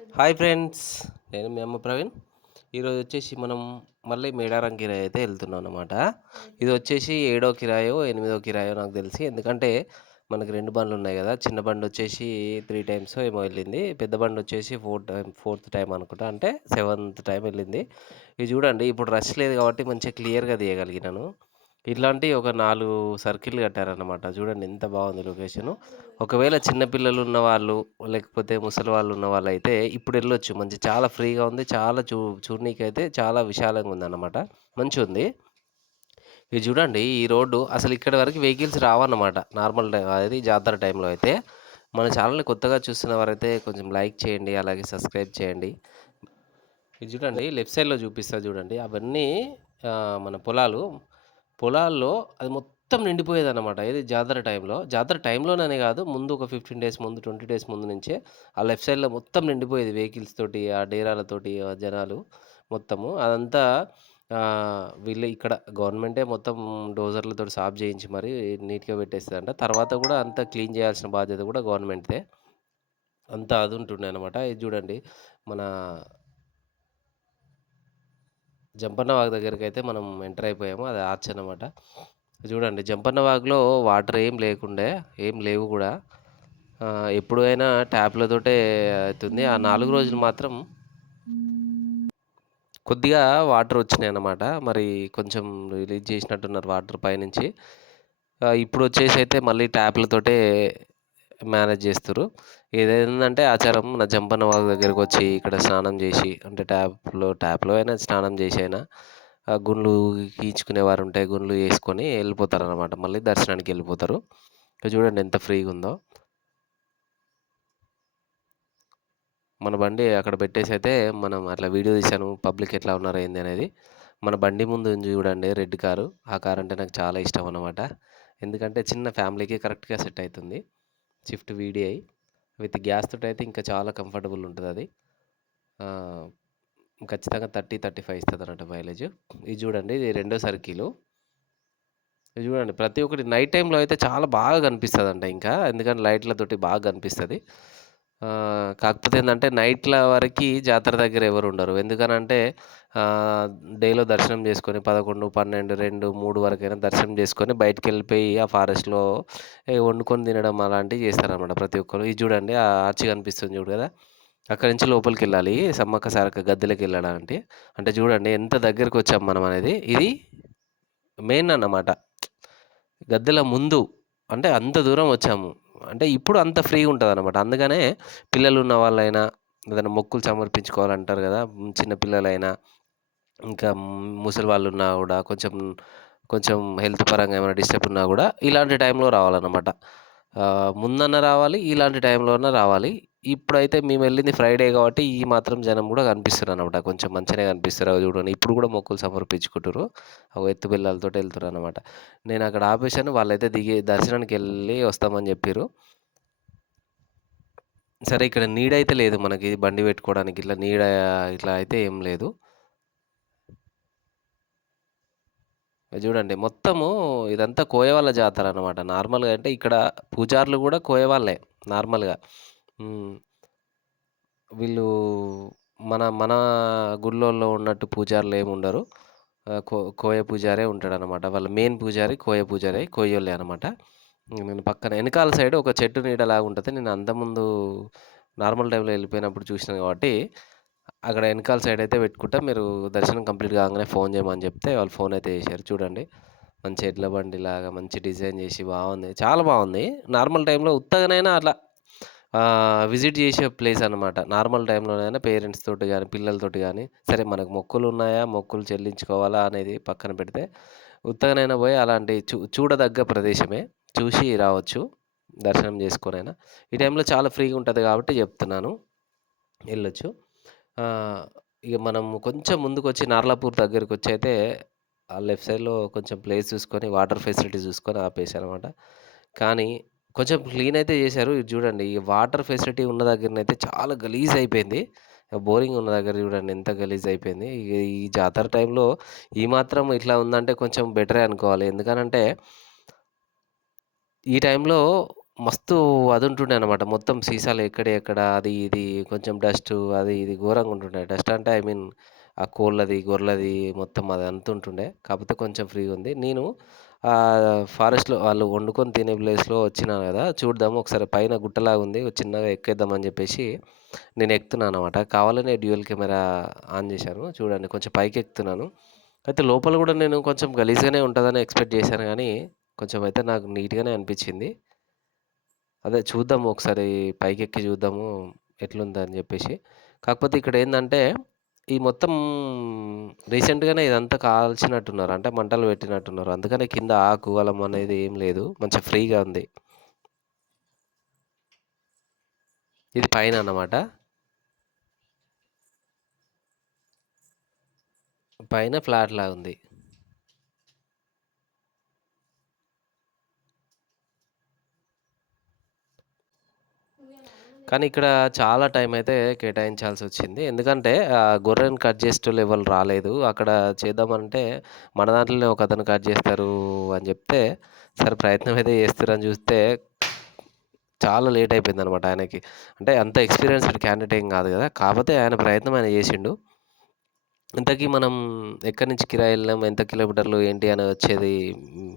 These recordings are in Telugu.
Hi friends. నేను మీ అమ్మ ప్రవీణ్. ఈరోజు వచ్చేసి మనం మళ్ళీ మేడారం కిరాయి అయితే వెళ్తున్నాం అన్నమాట. ఇది వచ్చేసి ఏడో కిరాయో, ఎనిమిదో కిరాయో నాకు తెలిసి. ఎందుకంటే మనకి 2 బండ్లు ఉన్నాయి కదా! చిన్న బండి వచ్చేసి 3 టైమ్సో ఏమో వెళ్ళింది. పెద్ద బండి వచ్చేసి ఫోర్త్ టైమ్ అనుకుంటా. అంటే సెవెంత్ టైమ్ వెళ్ళింది. ఇది చూడండి, ఇప్పుడు రష్ లేదు కాబట్టి మంచిగా క్లియర్‌గా తీయగలిగినాను. ఇట్లాంటి ఒక 4 సర్కిల్‌లు కట్టారన్నమాట. చూడండి ఎంత బాగుంది లొకేషను. ఒకవేళ చిన్న పిల్లలు ఉన్నవాళ్ళు, లేకపోతే ముసలి వాళ్ళు ఉన్నవాళ్ళైతే ఇప్పుడెళ్ళొచ్చు. చాలా ఫ్రీగా ఉంది. చాలా చూడనీకైతే చాలా విశాలంగా ఉందన్నమాట. మంచిగుంది. ఇది చూడండి, ఈ రోడ్డు అసలు ఇక్కడి వరకు వెహికల్స్ రావన్నమాట. నార్మల్ అది జాతర టైంలో అయితే. మన ఛానెల్‌ని కొత్తగా చూస్తున్న వారైతే కొంచెం లైక్ చేయండి. అలాగే సబ్స్క్రైబ్ చేయండి. ఇది చూడండి, లెఫ్ట్ సైడ్‌లో చూపిస్తా చూడండి. అవన్నీ మన పొలాలు. పొలాల్లో అది మొత్తం నిండిపోయేదన్నమాట. ఏది జాతర టైంలో. జాతర టైంలోననే గాదు, ముందు ఒక 15 డేస్ ముందు, 20 డేస్ ముందు నుంచే ఆ లెఫ్ట్ సైడ్‌లో మొత్తం నిండిపోయేది వెహికల్స్ తోటి, ఆ డేరాలతోటి, జనాలు మొత్తము. అదంతా వీళ్ళే ఇక్కడ గవర్నమెంటే మొత్తం డోజర్‌లతోటి సాఫ్ చేయించి మరి నీట్‌గా పెట్టేస్తదంట. తర్వాత గూడా అంతా క్లీన్ చేయాల్సిన బాధ్యత గూడా గవర్నమెంట్‌దే. అంతా అదుంటుండే అన్నమాట. ఇది జూడండి, మన జంపన్న వాగు దగ్గరికైతే మనం ఎంటర్ అయిపోయాము. అది ఆర్చ్ అన్నమాట. చూడండి, జంపన్న వాగులో వాటర్ ఏం లేకుండే, ఏం లేవు గూడా. ఎప్పుడైనా ట్యాప్‌లతోటే అయితుంది. ఆ 4 రోజులు మాత్రం కొద్దిగా వాటర్ వచ్చినాయన్నమాట. మరి కొంచెం రిలీజ్ చేసినట్టున్నారు వాటర్ పైనుంచి. ఇప్పుడొచ్చేసైతే మళ్ళీ ట్యాప్‌లతోటే మేనేజ్ చేస్తుర్రు. ఇదేందంటే ఆచారం, మన జంపన్న వాగు దగ్గరకొచ్చి ఇక్కడ స్నానం చేసి, అంటే ట్యాప్‌లో అయినా స్నానం చేసి అయినా గుండ్లు గీయించుకునేవారుంటే గుండ్లు చేసుకొని ఎళ్ళిపోతారనమాట. మళ్ళీ దర్శనానికెళ్ళిపోతారు. ఇక్కడ చూడండి ఎంత ఫ్రీగుందో. మన బండి అక్కడ పెట్టేసైతే మనం అట్లా వీడియో తీశాను. పబ్లిక్ ఎట్లా ఉన్నారు ఏంది అనేది. మన బండి ముందు ఉంది చూడండి రెడ్ కారు. ఆ కార్ అంటే నాకు చాలా ఇష్టం అన్నమాట. ఎందుకంటే చిన్న ఫ్యామిలీకి కరెక్ట్‌గా సెట్ అయితుంది. స్విఫ్ట్ వీడీఐ విత్ గ్యాస్ తోటైతే ఇంకా చాలా కంఫర్టబుల్ ఉంటదది. ఆహ్, ఖచ్చితంగా 30, 35 ఇస్తదన్నట్టు మైలేజ్. ఇది చూడండి, ఇది రెండో సర్కిలు. ఇది చూడండి, ప్రతి ఒక్కటి నైట్ టైమ్‌లో అయితే చాలా బాగా కనిపిస్తదంట ఇంకా. ఎందుకంటే లైట్‌లతోటి బాగా కనిపిస్తది. కాకపోతే ఏందంటే నైట్‌ల వరకి జాతర దగ్గర ఎవరుండరు. ఎందుకనంటే ఆహ్, డేలో దర్శనం చేసుకొని 11, 12, 2, 3 వరకైనా దర్శనం చేసుకొని బయటికెళ్ళిపోయి ఆ ఫారెస్ట్‌లో వండుకొని తినడం అలాంటివి చేస్తారనమాట ప్రతి ఒక్కరు. ఇది చూడండి, ఆ ఆర్చ్ కనిపిస్తుంది చూడు కదా! అక్కడి నుంచి లోపలికెళ్ళాలి సమ్మక్క సారక్క గద్దెలకెళ్ళడానికి. అంటే చూడండి ఎంత దగ్గరకొచ్చాం మనం అనేది. ఇది మెయిన్ అన్నమాట. గద్దెల ముందు. అంటే అంత దూరం వచ్చాము. అంటే ఇప్పుడు అంత ఫ్రీగుంటదనమాట. అందుకనే పిల్లలున్న వాళ్ళైనా, ఏదైనా మొక్కులు సమర్పించుకోవాలంటారు గదా! చిన్న పిల్లలైనా, ఇంకా ముసలి వాళ్ళున్నా గూడా కొంచెం, కొంచెం హెల్త్ పరంగా ఏమైనా డిస్టర్బ్ ఉన్నా గూడా ఇలాంటి టైంలో రావాలన్నమాట. ముందన్నా రావాలి, ఇలాంటి టైంలో అన్నా రావాలి. ఇప్పుడైతే మేమెళ్ళింది ఫ్రైడే గాబట్టి ఈ మాత్రం జనం గూడా కనిపిస్తుర్రనమాట. కొంచెం మంచిగనే కనిపిస్తుర్రు. అగో చూడండి, ఇప్పుడు గూడా మొక్కులు సమర్పించుకుంటుర్రు. అగో ఎత్తు బిళ్ళలతోటి ఎళ్తుర్రనమాట. నేనక్కడ ఆపేశాను. వాళ్ళైతే దిగి దర్శనానికెళ్ళి వస్తామని జెప్పిర్రు. సరే, ఇక్కడ నీడైతే లేదు మనకి బండి పెట్టుకోవడానికి. ఇట్లా నీడ ఇట్లా అయితే ఏం లేదు. ఇది చూడండి, మొత్తము ఇదంతా కోయవాళ్ళ జాతరనమాట. నార్మల్‌గా అంటే ఇక్కడ పూజారులు గూడా కోయవాళ్ళే నార్మల్‌గా. హ్మ్. వీళ్ళు మన మన గుళ్ళోల్లో ఉన్నట్టు పూజారులేముండరు. కోయ పూజారే ఉంటాడనమాట. వాళ్ళ మెయిన్ పూజారి కోయ పూజారే, కోయోళ్ళే అనమాట. నేను పక్కన ఎనకాల సైడ్ ఒక చెట్టు నీడలాగుంటది. నేను అంతకుముందు నార్మల్ టైమ్‌లో ఎళ్ళిపోయినప్పుడు చూసినా కాబట్టి, అక్కడ ఎనకాల సైడయితే పెట్టుకుంటా. మీరు దర్శనం కంప్లీట్ కాంగానే ఫోను చేయమని చెప్తే, వాళ్ళు ఫోనయితే చేశారు. చూడండి, మంచి ఎడ్ల బండిలాగా మంచి డిజైన్ చేసి బావుంది. చాలా బావుంది. నార్మల్ టైమ్‌లో ఉత్తగానైనా అట్లా విజిట్ చేసే ప్లేసనమాట. నార్మల్ టైమ్‌లోనైనా పేరెంట్స్ తోటి గానీ, పిల్లలతోటి గానీ, సరే మనకు మొక్కులున్నాయా, మొక్కులు చెల్లించుకోవాలా అనేది పక్కన పెడితే, ఉత్తగానైనా పోయి అలాంటి చూడదగ్గ ప్రదేశమే. చూసి రావచ్చు. దర్శనం చేసుకొనైనా. ఈ టైంలో చాలా ఫ్రీగుంటది కాబట్టి చెప్తున్నాను. ఎళ్ళొచ్చు. ఆహ్, ఇగ మనం కొంచెం ముందుకొచ్చి నార్లాపూర్ దగ్గరకొచ్చయితే లెఫ్ట్ సైడ్‌లో కొంచెం ప్లేస్ చూసుకొని, వాటర్ ఫెసిలిటీ చూసుకొని ఆపేశాననమాట. కానీ కొంచెం క్లీన్ అయితే చేశారు. ఇది చూడండి, ఈ వాటర్ ఫెసిలిటీ ఉన్న దగ్గరనైతే చాలా గలీజయిపోయింది. బోరింగ్ ఉన్న దగ్గర చూడండి ఎంత గలీజయిపోయింది. ఇగ ఈ జాతర టైంలో ఈ మాత్రం ఇట్లా ఉందంటే కొంచెం బెటరే అనుకోవాలి. ఎందుకనంటే ఈ టైంలో మస్తు అదుంటుండే అనమాట. మొత్తం సీసాలు ఎక్కడ అది ఇది కొంచెం డస్టు అది ఇది ఘోరంగుంటుండే. డస్ట్ అంటే ఐ మీన్ ఆ కోళ్ళది, గొర్రెలది మొత్తం అదంతా ఉంటుండే. కాకపోతే కొంచెం ఫ్రీగుంది. నేను ఫారెస్ట్‌లో వాళ్ళు వండుకొని తినే ప్లేస్‌లో వచ్చినా గదా! చూద్దాం ఒకసారి పైన గుట్టలాగుంది. చిన్నగా ఎక్కేద్దాం అని జెప్పేసి నేను ఎక్కుతున్నాననమాట. కావాలనే డ్యూయల్ కెమెరా ఆన్ జేశాను. చూడండి కొంచెం పైకెక్కుతున్నాను. అయితే లోపల గూడా నేను కొంచెం గలీజ్‌గానే ఉంటదని ఎక్స్‌పెక్ట్ జేశాను గానీ, కొంచెం అయితే నాకు నీట్‌గానే అనిపిచ్చింది. అదే చూద్దాము ఒకసారి పైకెక్కి చూద్దాము ఎట్లుందని జెప్పేసి. కాకపోతే ఇక్కడేందంటే, ఈ మొత్తం రీసెంట్‌గానే ఇదంతా కాల్చినట్టున్నారు. అంటే మంటలు పెట్టినట్టున్నారు. అందుకనే కింద ఆకు, అలం అనేది ఏం లేదు. మంచిగా ఫ్రీగా ఉంది. ఇది పైనన్నమాట. పైన ఫ్లాట్‌లాగుంది. కానీ ఇక్కడ చాలా టైమయితే కేటాయించాల్సొచ్చింది. ఎందుకంటే గొర్రెని కట్ చేసేటోళ్ళు ఎవళ్ళు రాలేదు. అక్కడ చేద్దామంటే మన దాంట్లోనే ఒకతను కట్ చేస్తారు అని జెప్తే, సరే ప్రయత్నం అయితే చేస్తుర్రని చూస్తే చాలా లేట్ అయిపోయిందనమాట ఆయనకి. అంటే అంత ఎక్స్‌పీరియన్స్‌డ్ క్యాండిడేట్ ఏం గాదు గదా! కాపోతే ఆయన ప్రయత్నం ఆయన జేసిండు. ఇంతకీ మనం ఎక్కడి నుంచి కిరాయెళ్ళాం, ఎంత కిలోమీటర్లు ఏంటి అని వచ్చేది హ్మ్,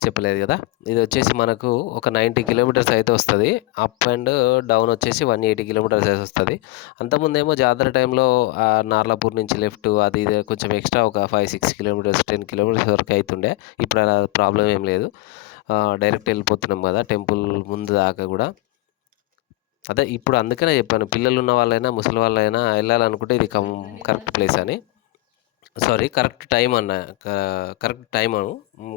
చెప్పలేదు గదా! ఇదొచ్చేసి మనకు ఒక 90 కిలోమీటర్స్ అయితే వస్తది. అప్ అండ్ డౌన్ వచ్చేసి 180 కిలోమీటర్స్ అయితే వస్తది. అంతకుముందేమో జాతర టైంలో నార్లాపూర్ నుంచి లెఫ్ట్ అది ఇది కొంచెం ఎక్స్‌ట్రా ఒక 5, 6 కిలోమీటర్స్, 10 కిలోమీటర్స్ వరకు అయితుండే. ఇప్పుడు అలా ప్రాబ్లమ్ ఏం లేదు. డైరెక్ట్ ఎళ్ళిపోతున్నాం గదా! టెంపుల్ ముందు దాకా గూడా. అదే ఇప్పుడు అందుకనే జెప్పాను. పిల్లలున్న వాళ్ళైనా, ముసలి వాళ్ళైనా ఎళ్ళాలనుకుంటే ఇది కరెక్ట్ ప్లేస్ అని. సారీ కరెక్ట్ టైమ్ అన్నా. క కరెక్ట్ టైము.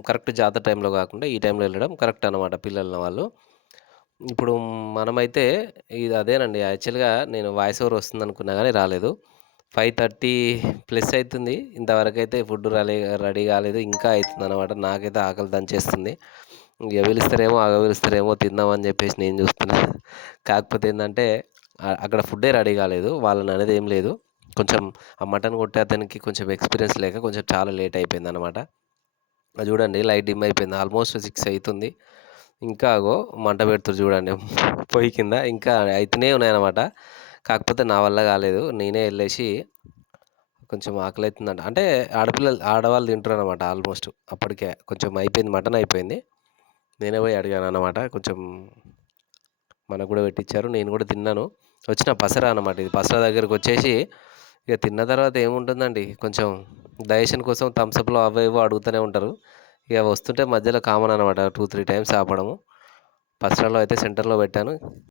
కరెక్ట్ జాతర టైంలో గాకుండా ఈ టైంలో ఎళ్ళడం కరెక్ట్ అనమాట పిల్లలున్న వాళ్ళు. ఇప్పుడు మనమైతే ఇది అదేనండి యాక్చువల్‌గా నేను వాయిస్ ఓవర్ వస్తుందనుకున్నా గానీ రాలేదు. 5:30 ప్లస్ అయితుంది. ఇంతవరకైతే ఫుడ్ రెడీ గాలేదు. ఇంకా అయితుందనమాట. నాకైతే ఆకలి దంచేస్తుంది. ఇగ పిలుస్తారేమో, పిలుస్తారేమో తిందామని జెప్పేసి నేను జూస్తున్నా. కాకపోతే ఏందంటే అక్కడ ఫుడ్డే రెడీ గాలేదు. వాళ్ళననేది ఏం లేదు. కొంచెం ఆ మటన్ కొట్టే అతనికి కొంచెం ఎక్స్‌పీరియన్స్ లేక కొంచెం చాలా లేట్ అయిపోయిందనమాట. అది జూడండి లైట్ డిమ్ అయిపోయింది. ఆల్మోస్ట్ 6 అయితుంది. ఇంకా అగో మంట పెడుతుర్రు జూడండి పొయ్యి కింద. ఇంకా అయితూనే ఉన్నాయన్నమాట. కాకపోతే నా వల్ల గాలేదు. నేనే ఎళ్ళేసి కొంచెం ఆకలైతుందంట. అంటే ఆడవాళ్ళు తింటున్నారనమాట ఆల్మోస్ట్. అప్పటికే కొంచెం అయిపోయింది. మటన్ అయిపోయింది. నేనే పోయి అడిగాననమాట. కొంచెం మనకు గూడా పెట్టిచ్చారు. నేను గూడా తిన్నాను. వచ్చిన పసర అన్నమాట ఇది. పసర దగ్గరకొచ్చేసి ఇగ తిన్న తర్వాత ఏముంటుందండి కొంచెం డైజెషన్ కోసం థమ్స్ అప్‌లు అవో ఇవో అడుగుతూనే ఉంటారు. ఇగ వస్తుంటే మధ్యలో కామన్ అనమాట 2, 3 టైమ్స్ ఆపడము. పసరలో అయితే సెంటర్‌లో పెట్టాను.